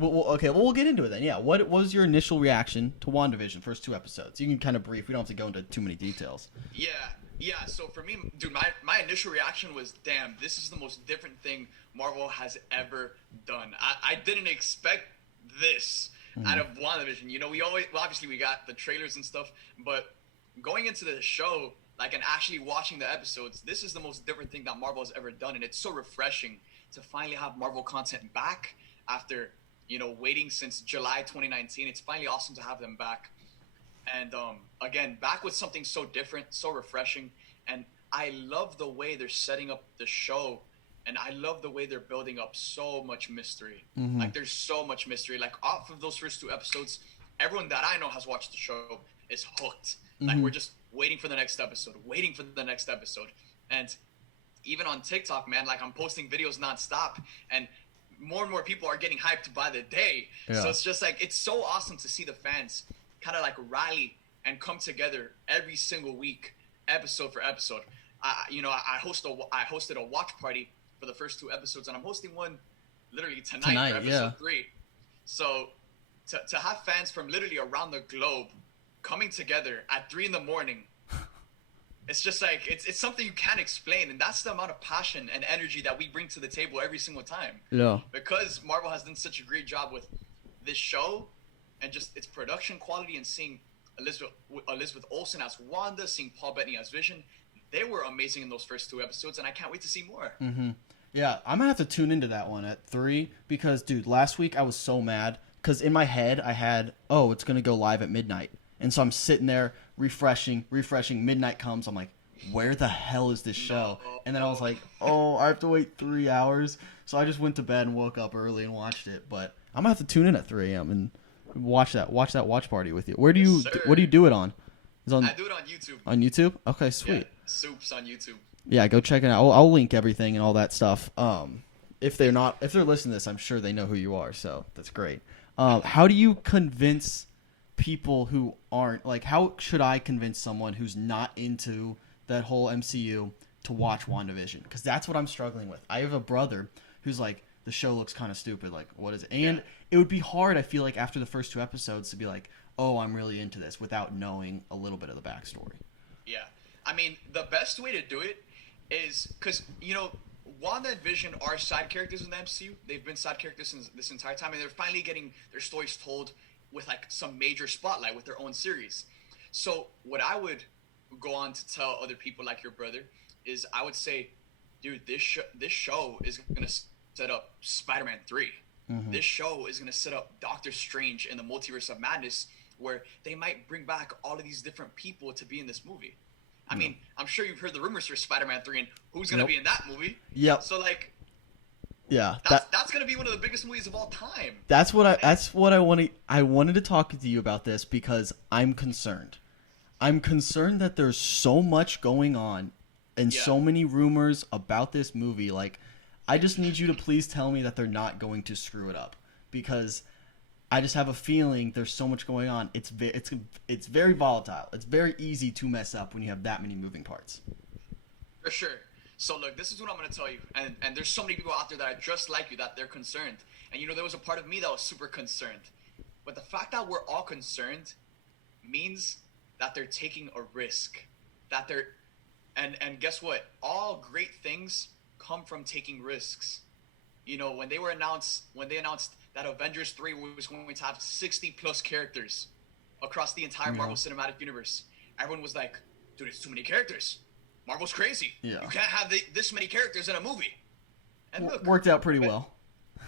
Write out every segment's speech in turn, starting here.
Okay, well, we'll get into it then. Yeah, what was your initial reaction to WandaVision, first two episodes? You can kind of brief. We don't have to go into too many details. Yeah, yeah. So for me, dude, my initial reaction was, damn, this is the most different thing Marvel has ever done. I didn't expect this out Mm-hmm. of WandaVision. You know, well, obviously we got the trailers and stuff, but going into the show, like, and actually watching the episodes, this is the most different thing that Marvel has ever done, and it's so refreshing to finally have Marvel content back after waiting since July 2019. It's finally awesome to have them back. And again, back with something so different, so refreshing. And I love the way they're setting up the show, and I love the way they're building up so much mystery. Mm-hmm. Like, there's so much mystery. Like, off of those first two episodes, everyone that I know has watched the show is hooked. Like, Mm-hmm. we're just waiting for the next episode, waiting for the next episode. And even on TikTok, man, like, I'm posting videos nonstop, and more people are getting hyped by the day. So Yeah. it's just like, it's so awesome to see the fans kind of like rally and come together every single week, episode for episode. I hosted a watch party for the first two episodes, and I'm hosting one literally tonight for Tonight, yeah. episode three. So to have fans from literally around the globe coming together at 3 in the morning, it's just like, it's something you can't explain, and that's the amount of passion and energy that we bring to the table every single time. Yeah. Because Marvel has done such a great job with this show and just its production quality, and seeing Elizabeth Olsen as Wanda, seeing Paul Bettany as Vision, they were amazing in those first two episodes, and I can't wait to see more. Mm-hmm. Yeah, I'm gonna have to tune into that one at 3 because, dude, last week I was so mad because in my head I had, oh, it's gonna go live at midnight, and so I'm sitting there refreshing. Midnight comes, I'm like, where the hell is this show? And then I was like, oh, I have to wait 3 hours, so I just went to bed and woke up early and watched it. But I'm gonna have to tune in at 3 a.m. and watch party with you. Where do Yes, you what do sir. you do it on? Is it I do it on YouTube. on YouTube? Okay, Yeah, sweet. Supes on YouTube. Yeah, go check it out. I'll link everything and all that stuff. If they're listening to this, I'm sure they know who you are, so that's great. How do you convince people who aren't like? How should I convince someone who's not into that whole MCU to watch WandaVision? Because that's what I'm struggling with. I have a brother who's like, the show looks kind of stupid. Like, what is it? And Yeah. it would be hard, I feel like, after the first two episodes to be like, oh, I'm really into this without knowing a little bit of the backstory. Yeah. I mean, the best way to do it is because, Wanda and Vision are side characters in the MCU. They've been side characters since this entire time, and they're finally getting their stories told with like some major spotlight with their own series. So what I would go on to tell other people like your brother is, I would say, dude, this show is gonna set up Spider-Man 3. Mm-hmm. This show is gonna set up Doctor Strange in the Multiverse of Madness, where they might bring back all of these different people to be in this movie. I mean, I'm sure you've heard the rumors for Spider-Man 3 and who's going to Yep. be in that movie. Yep. So, like, Yeah. that's going to be one of the biggest movies of all time. That's what I wanted to talk to you about this because I'm concerned. I'm concerned that there's so much going on and Yeah. so many rumors about this movie. Like, I just need you to please tell me that they're not going to screw it up because I just have a feeling there's so much going on. It's very volatile. It's very easy to mess up when you have that many moving parts. For sure. So, look, this is what I'm going to tell you. And there's so many people out there that are just like you, that they're concerned. And, there was a part of me that was super concerned. But the fact that we're all concerned means that they're taking a risk. That they're and guess what? All great things come from taking risks. When they announced that Avengers 3 was going to have 60 plus characters across the entire Yeah. Marvel Cinematic Universe, everyone was like, dude, it's too many characters. Marvel's crazy. Yeah. You can't have this many characters in a movie. And look, Worked out pretty well.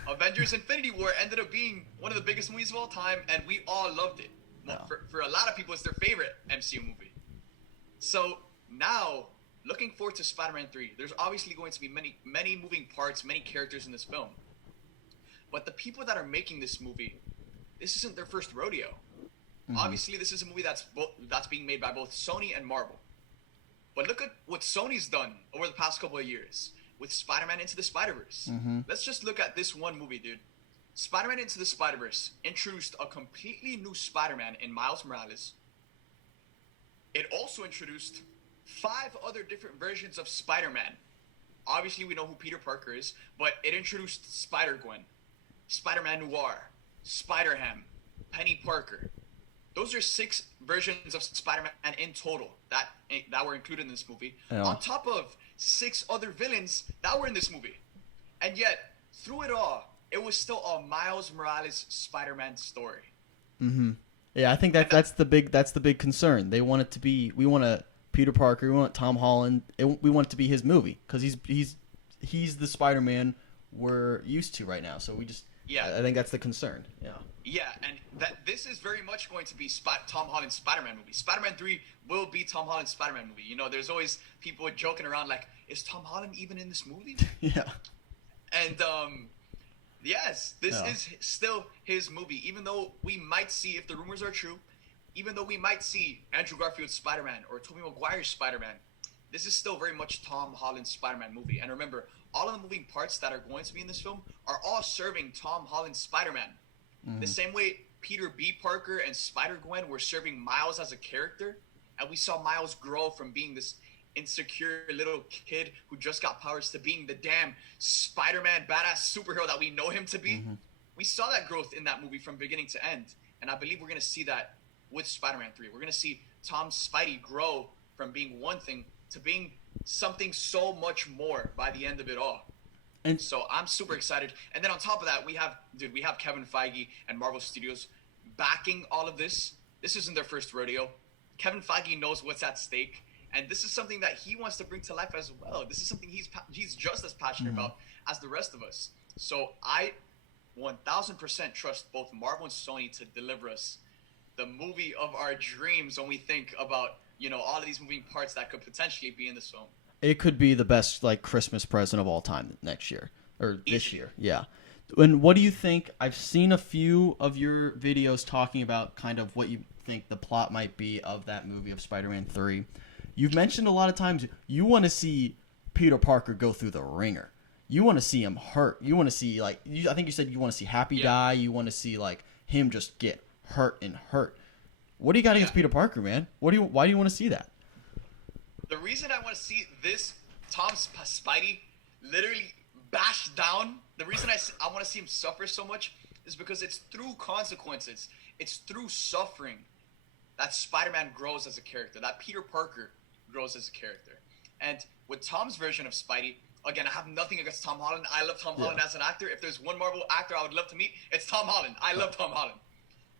Avengers Infinity War ended up being one of the biggest movies of all time, and we all loved it. Yeah. For a lot of people, it's their favorite MCU movie. So now, looking forward to Spider-Man 3, there's obviously going to be many moving parts, many characters in this film. But the people that are making this movie, this isn't their first rodeo. Mm-hmm. Obviously, this is a movie that's being made by both Sony and Marvel. But look at what Sony's done over the past couple of years with Spider-Man Into the Spider-Verse. Mm-hmm. Let's just look at this one movie, dude. Spider-Man Into the Spider-Verse introduced a completely new Spider-Man in Miles Morales. It also introduced 5 other different versions of Spider-Man. Obviously, we know who Peter Parker is, but it introduced Spider-Gwen, Spider-Man Noir, Spider-Ham, Penny Parker. Those are 6 versions of Spider-Man in total that were included in this movie. Yeah. On top of 6 other villains that were in this movie. And yet, through it all, it was still a Miles Morales Spider-Man story. Yeah, I think that's the big concern. They want it to be. We want a Peter Parker. We want Tom Holland. We want it to be his movie because he's the Spider-Man we're used to right now. So we just. Yeah. I think that's the concern. Yeah. Yeah, and this is very much going to be Tom Holland's Spider-Man movie. Spider-Man 3 will be Tom Holland's Spider-Man movie. You know, there's always people joking around like, is Tom Holland even in this movie? Yeah. And yes, this is still his movie. Even though we might see, if the rumors are true, even though we might see Andrew Garfield's Spider-Man or Tobey Maguire's Spider-Man, this is still very much Tom Holland's Spider-Man movie. And remember, all of the moving parts that are going to be in this film are all serving Tom Holland's Spider-Man. The same way Peter B. Parker and Spider-Gwen were serving Miles as a character, and we saw Miles grow from being this insecure little kid who just got powers to being the damn Spider-Man badass superhero that we know him to be. We saw that growth in that movie from beginning to end, and I believe we're going to see that with Spider-Man 3. We're going to see Tom Spidey grow from being one thing to being something so much more by the end of it all. And so I'm super excited. And then on top of that, we have Kevin Feige and Marvel Studios backing all of this. This isn't their first rodeo. Kevin Feige knows what's at stake, and this is something that he wants to bring to life as well. This is something he's just as passionate about as the rest of us. So I 1000% trust both Marvel and Sony to deliver us the movie of our dreams when we think about, you know, all of these moving parts that could potentially be in this film. It could be the best like Christmas present of all time next year or this year. Yeah. And what do you think? I've seen a few of your videos talking about kind of what you think the plot might be of that movie of Spider-Man 3. You've mentioned a lot of times you want to see Peter Parker go through the ringer. You want to see him hurt. You want to see I think you said you want to see Happy die. You want to see like him just get hurt. What do you got against Peter Parker, man? Why do you want to see that? The reason I want to see this Tom Spidey literally bashed down, the reason I want to see him suffer so much is because it's through consequences. It's through suffering that Spider-Man grows as a character, that Peter Parker grows as a character. And with Tom's version of Spidey, again, I have nothing against Tom Holland. I love Tom Holland as an actor. If there's one Marvel actor I would love to meet, it's Tom Holland. I love Tom Holland.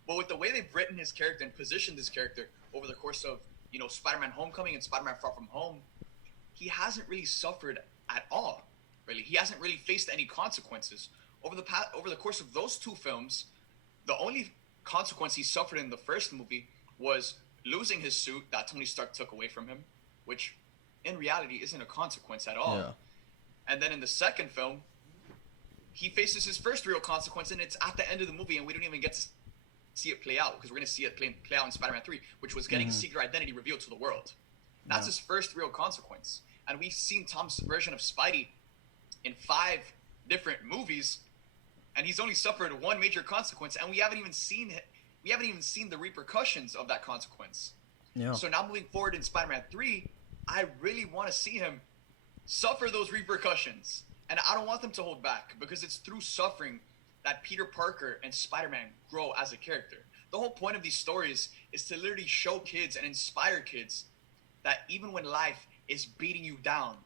But with the way they've written his character and positioned his character over the course of, you know, Spider-Man Homecoming and Spider-Man Far From Home, he hasn't really suffered at all. Really, he hasn't really faced any consequences over the course of those 2 films. The only consequence he suffered in the first movie was losing his suit that Tony Stark took away from him, which in reality isn't a consequence at all. Yeah. And then in the second film, he faces his first real consequence, and it's at the end of the movie, and we don't even get to see it play out because we're going to see it play out in Spider-Man 3, which was getting secret identity revealed to the world. That's his first real consequence. And we've seen Tom's version of Spidey in 5 different movies, and he's only suffered one major consequence, and we haven't even seen the repercussions of that consequence. Yeah. So now moving forward in Spider-Man 3, I really want to see him suffer those repercussions, and I don't want them to hold back because it's through suffering that Peter Parker and Spider-Man grow as a character. The whole point of these stories is to literally show kids and inspire kids that even when life is beating you down,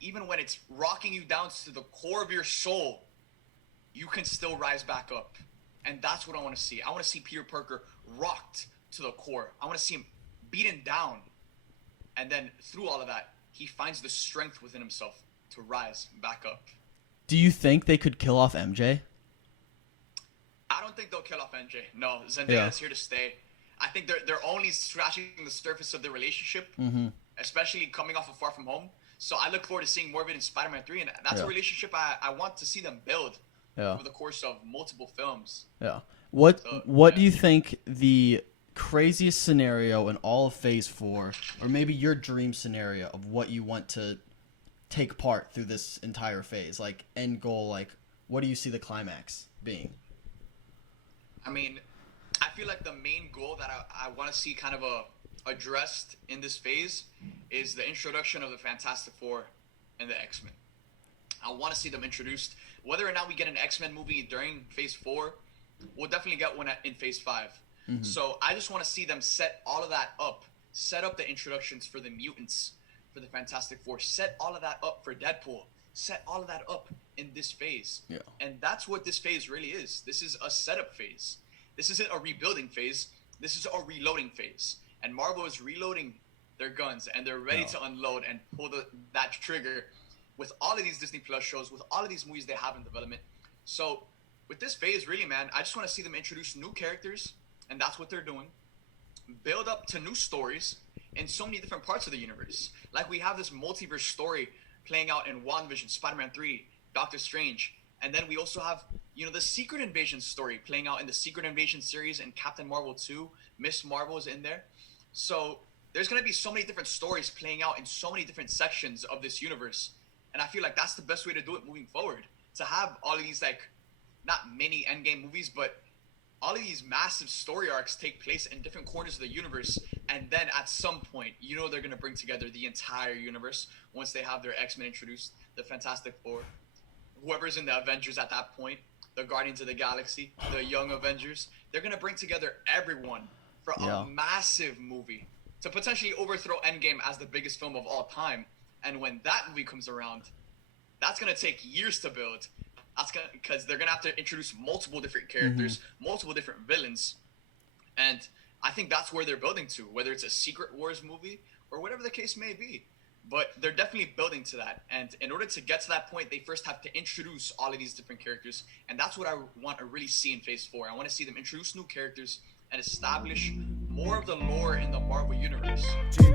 even when it's rocking you down to the core of your soul, you can still rise back up. And that's what I want to see. I want to see Peter Parker rocked to the core. I want to see him beaten down. And then through all of that, he finds the strength within himself to rise back up. Do you think they could kill off MJ? I don't think they'll kill off MJ. No, Zendaya is here to stay. I think they're only scratching the surface of their relationship, especially coming off of Far From Home. So I look forward to seeing more of it in Spider-Man 3, and that's a relationship I want to see them build over the course of multiple films. Yeah. What do you think the craziest scenario in all of Phase 4, or maybe your dream scenario of what you want to take part through this entire phase, like end goal, like what do you see the climax being? I mean, I feel like the main goal that I want to see kind of addressed in this phase is the introduction of the Fantastic Four and the X-Men. I want to see them introduced. Whether or not we get an X-Men movie during Phase 4, we'll definitely get one in Phase 5. So I just want to see them set all of that up. Set up the introductions for the mutants, for the Fantastic Four. Set all of that up for Deadpool. Set all of that up in this phase. Yeah. And that's what this phase really is. This is a setup phase. This isn't a rebuilding phase. This is a reloading phase. And Marvel is reloading their guns, and they're ready to unload and pull that trigger with all of these Disney Plus shows, with all of these movies they have in development. So with this phase, really, man, I just want to see them introduce new characters, and that's what they're doing. Build up to new stories in so many different parts of the universe. Like, we have this multiverse story playing out in WandaVision, Spider-Man 3, Doctor Strange. And then we also have, the Secret Invasion story playing out in the Secret Invasion series and Captain Marvel 2. Miss Marvel is in there. So there's going to be so many different stories playing out in so many different sections of this universe. And I feel like that's the best way to do it moving forward. To have all of these, like, not mini Endgame movies, but all of these massive story arcs take place in different corners of the universe, and then at some point, they're going to bring together the entire universe once they have their X-Men introduced, the Fantastic Four, whoever's in the Avengers at that point, the Guardians of the Galaxy, the Young Avengers. They're going to bring together everyone for a massive movie to potentially overthrow Endgame as the biggest film of all time. And when that movie comes around, that's going to take years to build. Because they're going to have to introduce multiple different characters, multiple different villains. And I think that's where they're building to, whether it's a Secret Wars movie or whatever the case may be. But they're definitely building to that. And in order to get to that point, they first have to introduce all of these different characters. And that's what I want to really see in Phase 4. I want to see them introduce new characters and establish more of the lore in the Marvel Universe.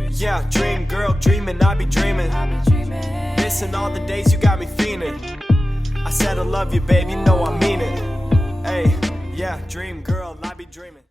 Yeah, dream girl, dreaming, I be dreaming. Missing all the days you got me fiending. I said I love you, babe, you know I mean it. Hey, yeah, dream girl, I be dreaming.